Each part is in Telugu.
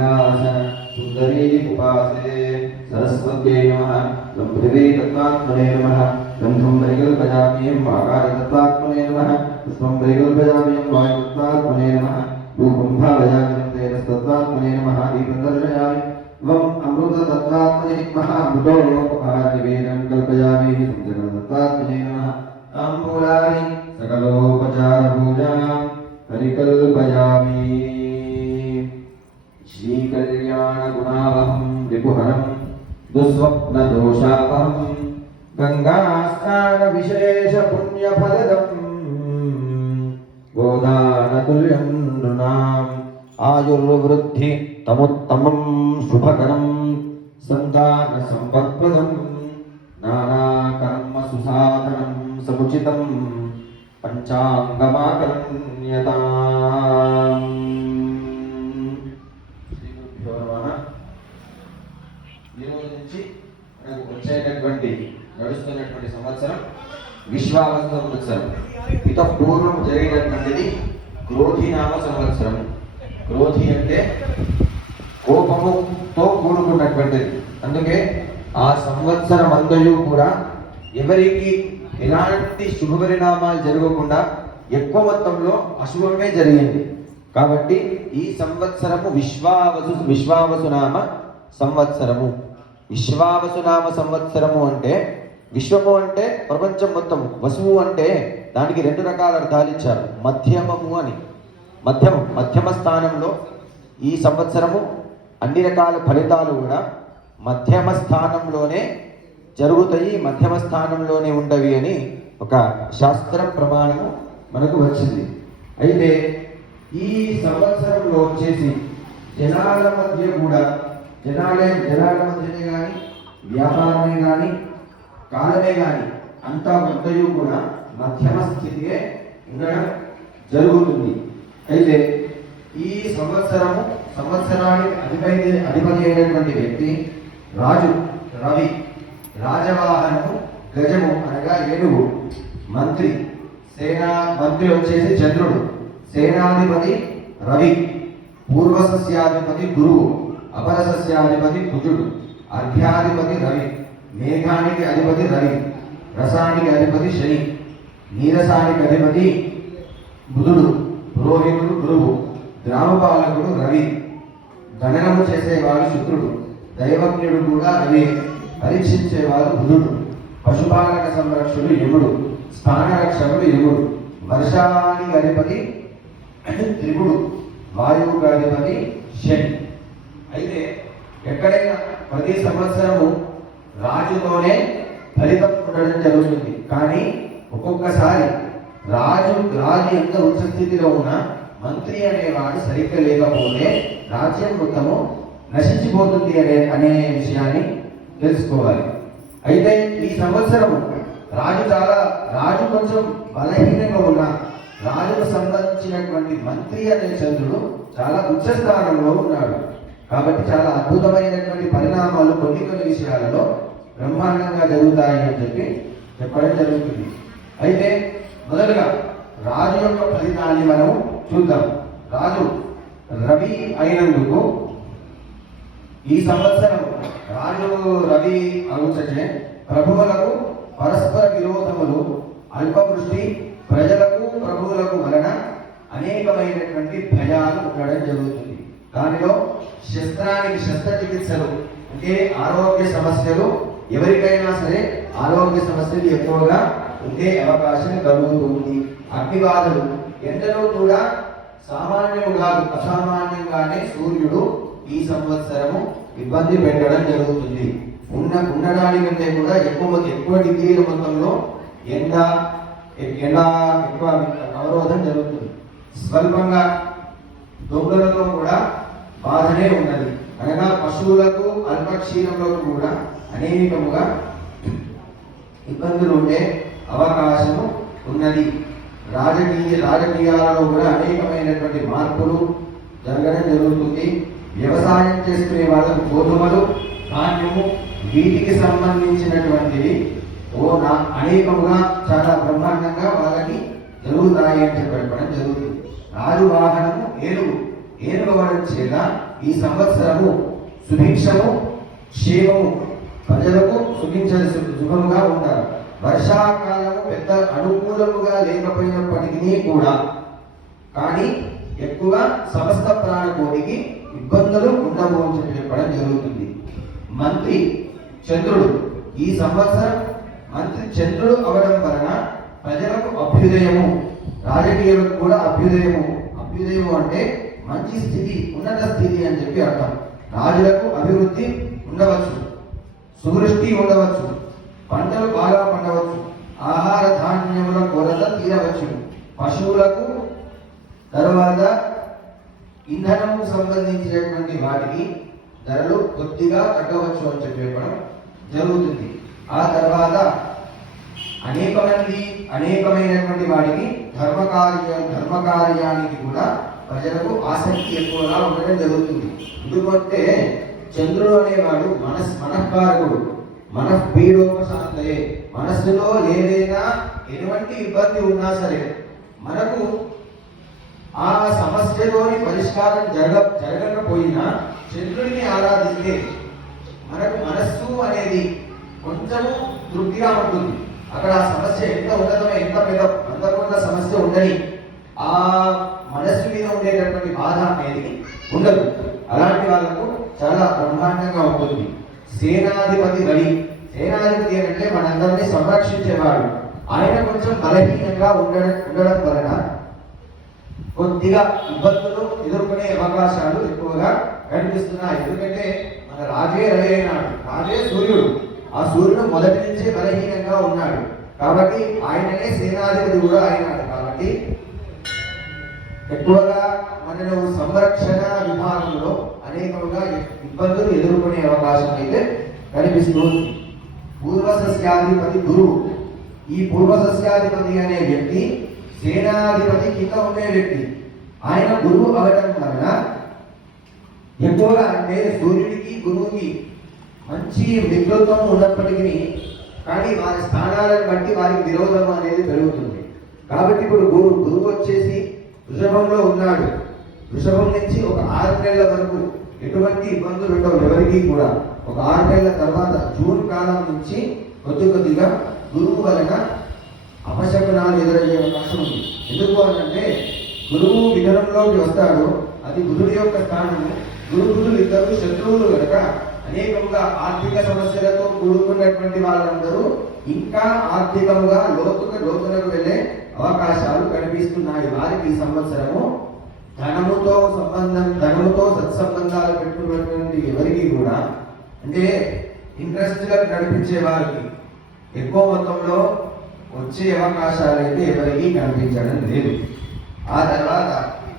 लीलासन सुंदरी उपासे सरस्वत्यै नमः लम्पृथे तत्त्वात्मने नमः गन्धं वैकल्पयाम्यं वाकारितत्त्वात्मने नमः पुष्पं वैकल्पयाम्यं वायुतत्त्वात्मने नमः धूपं भावयामि तेजस्तत्त्वात्मने नमः दीपं दर्शयामि वं अमृततत्त्वात्मने नमः अमृतोपहारनिवेदनं कल्पयामि जगतत्त्वात्मने नमः ताम्बूलानि सकलोपचारपूजां परिकल्पयामि श्रीकल्याणगुणावहं विपुहरं दुःस्वप्नदोषावहं गङ्गास्नानविशेषपुण्यफलदम् गोदानतुल्यं नृणाम् आयुर्वृद्धि तमुत्तमं शुभकरं सन्तानसम्पत्प्रदं नानाकर्मसुसाधनं समुचितं పంచాంగమాకర్ణ్యతాం. శ్రీగురుభ్యో నమః. ఈ రోజు నుంచి మనకు వచ్చేటటువంటి నడుస్తున్నటువంటి సంవత్సరం విశ్వావసు సంవత్సరం. ఇత పూర్వం జరిగినటువంటిది క్రోధినామ సంవత్సరం. క్రోధి అంటే కోపముతో కూడుకున్నటువంటిది. అందుకే ఆ సంవత్సరం అంతయు కూడా ఎవరికి ఎలాంటి శుభ పరిణామాలు జరగకుండా ఎక్కువ మొత్తంలో అశుభమే జరిగింది. కాబట్టి ఈ సంవత్సరము విశ్వావసునామ సంవత్సరము. విశ్వావసునామ సంవత్సరము అంటే విశ్వము అంటే ప్రపంచం మొత్తం, వసువు అంటే దానికి రెండు రకాల అర్థాలు ఇచ్చారు. మధ్యమము అని, మధ్యమ స్థానంలో ఈ సంవత్సరము అన్ని రకాల ఫలితాలు కూడా మధ్యమ స్థానంలోనే జరుగుతాయి, మధ్యమ స్థానంలోనే ఉండవి అని ఒక శాస్త్ర ప్రమాణము మనకు వచ్చింది. అయితే ఈ సంవత్సరంలో వచ్చేసి జనాల మధ్య కూడా జనాల మధ్యనే కానీ వ్యాపారమే కానీ కాలమే కానీ అంతా మొత్తయు కూడా మధ్యమ స్థితియే ఉండడం జరుగుతుంది. అయితే ఈ సంవత్సరానికి అధిపతి అయినటువంటి వ్యక్తి రాజు రవి, రాజవాహనము గజము అనగా ఏనుగు, మంత్రి వచ్చేసి చంద్రుడు, సేనాధిపతి రవి, పూర్వసస్యాధిపతి గురువు, అపరసస్యాధిపతి కుజుడు, అర్ఘ్యాధిపతి రవి, మేఘానికి అధిపతి రవి, రసానికి అధిపతి శని, నీరసానికి అధిపతి బుధుడు, పురోహితుడు గురువు, గ్రామపాలకుడు రవి, గణనము చేసేవాడు శుక్రుడు, దైవజ్ఞుడు కూడా రవి, పరీక్షించేవాడు బుధుడు, పశుపాలక సంరక్షకుడు యముడు, స్థానరక్షకుడు యముడు, వర్షానికి అధిపతి త్రిపుడు, వాయువుకు అధిపతి శని. అయితే ఎక్కడైనా ప్రతి సంవత్సరము రాజుతోనే ఫలితం ఉండడం జరుగుతుంది. కానీ ఒక్కొక్కసారి రాజు ఎంత ఉచ్చ స్థితిలో ఉన్నా మంత్రి అనేవాడు సరిగ్గా లేకపోతే రాజ్యం మొత్తము నశించిపోతుంది అనే విషయాన్ని తెలుసుకోవాలి. అయితే ఈ సంవత్సరము రాజు కొంచెం బలహీనంగా ఉన్న రాజుకు సంబంధించినటువంటి మంత్రి అనే చంద్రుడు చాలా ఉచ్చ స్థానంలో ఉన్నాడు. కాబట్టి చాలా అద్భుతమైనటువంటి పరిణామాలు కొన్ని విషయాలలో బ్రహ్మాండంగా జరుగుతాయి అని చెప్పడం జరుగుతుంది. అయితే మొదలుగా రాజు యొక్క ఫలితాన్ని మనం చూద్దాం. రాజు రవి అయినందుకు ఈ సంవత్సరం రాజు రవి అవుచే ప్రభువులకు పరస్పర విరోధములు, అల్పవృష్టి, ప్రజలకు ప్రభువులకు వలన అనేకమైనటువంటి భయాలు ఉండడం జరుగుతుంది. దానిలో శస్త్రచికిత్సలు అంటే ఆరోగ్య సమస్యలు, ఎవరికైనా సరే ఆరోగ్య సమస్యలు ఎక్కువగా ఉండే అవకాశం కలుగుతుంది. అగ్నిబాధలు, ఎండలో కూడా సామాన్యం కాదు అసామాన్యంగానే సూర్యుడు ఈ సంవత్సరము ఇబ్బంది పెట్టడం జరుగుతుంది. ఉండడానికంటే కూడా ఎక్కువ డిగ్రీల మొత్తంలో ఎండ ఎక్కువ అవరోధం జరుగుతుంది. స్వల్పంగా దొంగలతో కూడా బాధనే ఉన్నది. అనగా పశువులకు అల్పక్షీరంలో కూడా అనేకముగా ఇబ్బందులు ఉండే అవకాశము ఉన్నది. రాజకీయాలలో కూడా అనేకమైనటువంటి మార్పులు జరగడం జరుగుతుంది. వ్యవసాయం చేసుకునే వాళ్ళకు గోధుమలు, ధాన్యము వీటికి సంబంధించినటువంటివి అనేకముగా చాలా బ్రహ్మాండంగా వాళ్ళకి జరుగుతాయి అని చెప్పడం జరుగుతుంది. రాజు వాహనము ఏనుగు అవ్వడం చేత ఈ సంవత్సరము సుభిక్షము క్షేమము, ప్రజలకు శుభముగా ఉంటారు. వర్షాకాలము పెద్ద అనుకూలముగా లేకపోయినప్పటికీ కూడా కానీ ఎక్కువ సమస్త ప్రాణకోటికి ఇబ్బందులు ఉండవు అని చెప్పడం జరుగుతుంది. మంత్రి చంద్రుడు ఈ సంవత్సరం మంత్రి చంద్రుడు అవడం వలన ప్రజలకు అభ్యుదయము, రాజకీయాలకు కూడా అభ్యుదయము. అభ్యుదయము అంటే మంచి స్థితి, ఉన్నత స్థితి అని చెప్పి అర్థం. రాజులకు అభివృద్ధి ఉండవచ్చు, సువృష్టి ఉండవచ్చు, పంటలు బాగా పండవచ్చు, ఆహార ధాన్యముల కొరత తీరవచ్చు, పశువులకు తర్వాత ఇంధనము సంబంధించినటువంటి వాటికి ధరలు కొద్దిగా తగ్గవచ్చు అని చెప్పడం జరుగుతుంది. ఆ తర్వాత అనేకమైనటువంటి వాటికి ధర్మకార్యానికి కూడా ప్రజలకు ఆసక్తి ఎక్కువగా ఉండడం జరుగుతుంది. ఎందుకంటే చంద్రుడు అనేవాడు మనఃకారకుడు, మనఃపీడోపశాంతయే. మనస్సులో ఏదైనా ఎటువంటి ఇబ్బంది ఉన్నా సరే మనకు ఆ సమస్యలోని పరిష్కారం జరగకపోయినా చంద్రుడిని ఆరాధిస్తే మనకు మనస్సు అనేది కొంచెము తృప్తిగా ఉంటుంది. అక్కడ ఆ సమస్య ఎంత ఉన్నతమో, ఎంత పెద్ద అంతకుండా సమస్య ఉండని ఆ మనస్సు మీద ఉండేటటువంటి బాధ అనేది ఉండదు. అలాంటి వాళ్ళకు చాలా బ్రహ్మాండంగా ఉంటుంది. సేనాధిపతి రవి. సేనాధిపతి అంటే మనందరినీ సంరక్షించేవాడు. ఆయన కొంచెం బలహీనంగా ఉండడం వలన కొద్దిగా ఇబ్బందులు ఎదుర్కొనే అవకాశాలు ఎక్కువగా కనిపిస్తున్నాయి. ఎందుకంటే మన రాజే రవి అయినాడు, రాజే సూర్యుడు. ఆ సూర్యుడు మొదటి నుంచే బలహీనంగా ఉన్నాడు కాబట్టి ఆయననే సేనాధిపతి కూడా అయినాడు. కాబట్టి ఎక్కువగా మనను సంరక్షణ విభాగంలో అనేకంగా ఇబ్బందులు ఎదుర్కొనే అవకాశం అయితే కనిపిస్తుంది. పూర్వసస్యాధిపతి గురువు. ఈ పూర్వసస్యాధిపతి అనే వ్యక్తి సేనాధిపతి కింద ఉండే వ్యక్తి. ఆయన గురువు అవడం వలన ఎక్కువగా అంటే సూర్యుడికి గురువుకి మంచి మిత్రత్వం ఉన్నప్పటికీ కానీ వారి స్థానాలను బట్టి వారికి విరోధం అనేది పెరుగుతుంది. కాబట్టి ఇప్పుడు గురువు వచ్చేసి వృషభంలో ఉన్నాడు. వృషభం నుంచి ఒక 6 నెలల వరకు ఎటువంటి ఇబ్బందులు ఉండవు ఎవరికి కూడా. ఒక 6 నెలల తర్వాత జూన్ కాలం నుంచి కొద్దిగా గురువు వలన అపశకునాలు ఎదురయ్యే అవకాశం ఉంది. ఎందుకు అంటే గురువు విఘ్నంలోకి వస్తాడు, అది గురువు యొక్క స్థానము. గురువులు ఇద్దరు శత్రువులు కనుక అనేకంగా ఆర్థిక సమస్యలతో కూడుకున్నటువంటి వాళ్ళందరూ ఇంకా ఆర్థికంగా లోతులకు వెళ్ళే అవకాశాలు కనిపిస్తున్నాయి. వారికి ఈ సంవత్సరము ధనముతో సత్సంబంధాలు పెట్టుకున్నటువంటి ఎవరికి కూడా అంటే ఇంట్రెస్ట్ గా నడిపించే వారికి ఎక్కువ మొత్తంలో వచ్చే అవకాశాలు అయితే ఎవరికి కనిపించడం లేదు. ఆ తర్వాత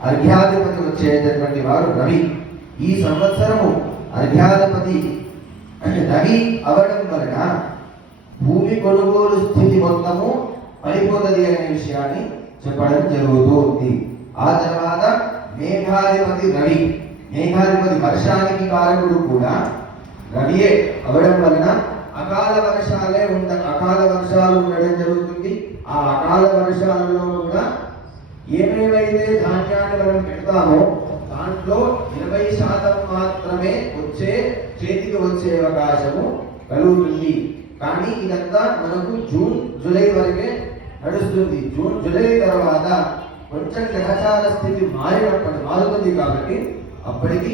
అర్ఘ్యాధిపతి వచ్చేటటువంటి వారు రవి. ఈ సంవత్సరము అర్ఘ్యాధిపతి రవి అవడం వలన భూమి కొనుగోలు స్థితి మొత్తము పడిపోతుంది అనే విషయాన్ని చెప్పడం జరుగుతుంది. ఆ తర్వాత మేఘాధిపతి రవి. మేఘాధిపతి వర్షానికి కారకుడు కూడా రవియే అవడం వలన అకాల వర్షాలు ఉండడం జరుగుతుంది. ఆ అకాల వర్షాలలో కూడా ఏమేమైతే ధాన్యాన్ని మనం పెడతామో దాంట్లో 20% మాత్రమే చేతికి వచ్చే అవకాశము కలుగుతుంది. కానీ ఇదంతా మనకు జూన్ జూలై వరకే నడుస్తుంది. జూన్ జూలై తర్వాత కొంచెం గ్రహచార స్థితి మారుతుంది కాబట్టి అప్పటికి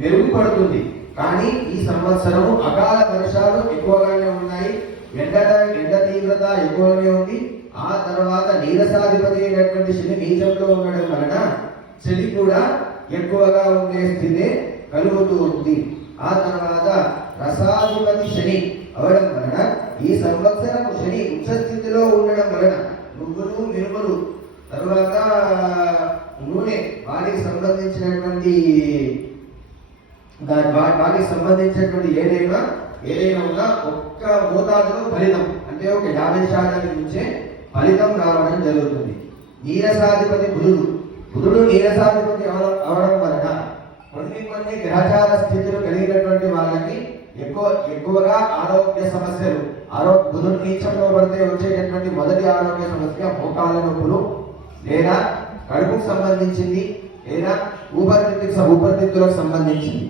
మెరుగుపడుతుంది. కానీ ఈ సంవత్సరము అకాల వర్షాలు ఎక్కువగానే ఉన్నాయి, ఎండ తీవ్రత ఎక్కువగానే ఉంది. ఆ తర్వాత నీరసాధిపతి అయినటువంటి శని నీచంలో ఉండడం వలన శని కూడా ఎక్కువగా ఉండే స్థితి కలుగుతూ ఉంది. ఆ తర్వాత రసాధిపతి శని అవడం వలన ఈ సంవత్సరం శని ఉచ్చ స్థితిలో ఉండడం వలన నువ్వులు మినుములు తర్వాత నూనె వాటికి సంబంధించినటువంటి ఏదైనా ఉన్నా ఒక్క మోతాదులో ఫలితం అంటే ఒక 50% నుంచే ఫలితం రావడం జరుగుతుంది. నీరసాధిపతి బుధుడు నీరసాధిపతి అవడం వలన కొన్ని గ్రహచార స్థితులు కలిగినటువంటి వాళ్ళకి ఎక్కువగా ఆరోగ్య సమస్యలు బుధుడు నీచంలో పడితే వచ్చేటటువంటి మొదటి ఆరోగ్య సమస్య మోకాళ్ళ నొప్పులు లేదా కడుపుకు సంబంధించింది లేదా ఊపిరితిత్తులకు సంబంధించింది.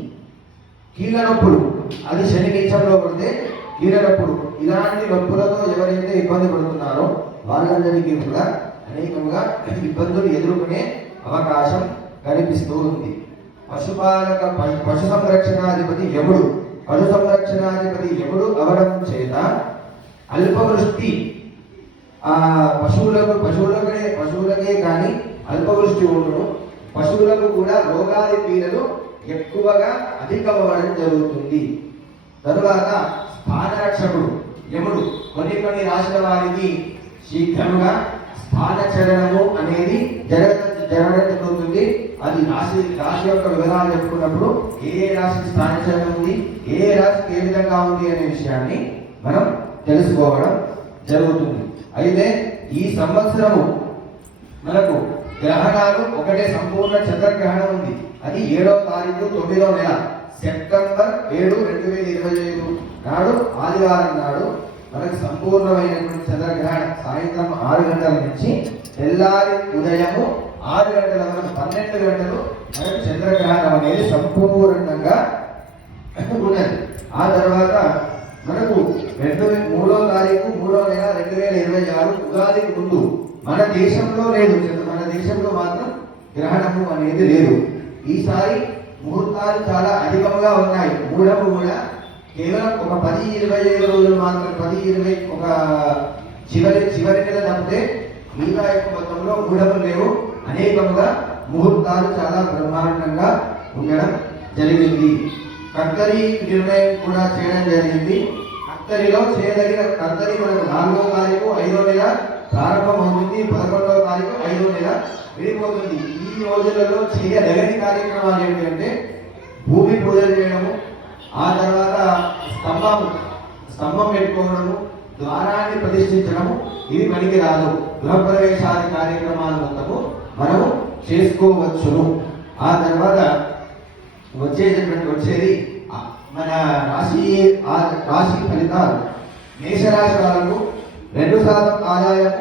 కీళ్ళ నొప్పులు, అది శని నీచంలో పడితే కీళ్ళ నొప్పులు, ఇలాంటి నొప్పులతో ఎవరైతే ఇబ్బంది పడుతున్నారో వాళ్ళందరికీ కూడా అనేకంగా ఇబ్బందులు ఎదుర్కొనే అవకాశం కనిపిస్తూ ఉంది. పశు సంరక్షణాధిపతి యముడు, పశు సంరక్షణాధిపతి యముడు అవడం చేత అల్పవృష్టి పశువులకే కానీ అల్పవృష్టి ఉండును. పశువులకు కూడా రోగాది పీడలు ఎక్కువగా అధికమవడం జరుగుతుంది. తరువాత స్థానరక్షకుడు యముడు కొన్ని రాశుల వారికి శీఘ్రంగా స్థానచలనము అనేది జరగడం జరుగుతుంది. అది రాశి యొక్క వివరాలు చెప్పుకున్నప్పుడు ఏ రాశి స్థానచలనం ఉంది, ఏ రాశికి ఏ విధంగా ఉంది అనే విషయాన్ని మనం తెలుసుకోవడం జరుగుతుంది. అయితే ఈ సంవత్సరము మనకు గ్రహణాలు ఒకటే సంపూర్ణ చంద్రగ్రహణం ఉంది. అది 7వ తారీఖు 9వ నెల సెప్టెంబర్ 7, 2025 నాడు ఆదివారం నాడు మనకు సంపూర్ణమైనటువంటి చంద్రగ్రహణం సాయంత్రం 6 గంటల నుంచి తెల్లారి ఉదయము 6 గంటల వరకు 12 గంటలు మనకు చంద్రగ్రహణం అనేది సంపూర్ణంగా ఉన్నది. ఆ తర్వాత మనకు 3వ తారీఖు 3వ నెల 2026 ఉగాదికి ముందు మన దేశంలో లేదు, మన దేశంలో మాత్రం గ్రహణము అనేది లేదు. ఈసారి ముహూర్తాలు చాలా అధికంగా ఉన్నాయి. మూఢము కూడా కేవలం ఒక 10-25 రోజులు మాత్రం, 10-20 ఒక చివరి నెల తప్పితే మిగతా యొక్క మొత్తంలో మూఢములు లేవు. అనేకంగా ముహూర్తాలు చాలా బ్రహ్మాండంగా ఉండడం జరిగింది. కర్తరి నిర్ణయం కూడా చేయడం జరిగింది. కర్తరిలో చేయదగిన కర్తరి మనకు 4వ తారీఖు 5వ నెల ప్రారంభమవుతుంది, 11వ తారీఖు 5వ నెల వెళ్ళిపోతుంది. ఈ రోజులలో చేయదగని కార్యక్రమాలు ఏమిటంటే భూమి పూజలు చేయడము, ఆ తర్వాత స్తంభం పెట్టుకోవడము, ద్వారాన్ని ప్రతిష్ఠించడము, ఇవి పనికి రాదు. గృహప్రవేశాది కార్యక్రమాలు మొత్తము మనము చేసుకోవచ్చును. ఆ తర్వాత వచ్చేది మన రాశి ఫలితాలు. మేషరాశి వాళ్లకు 2% ఆదాయం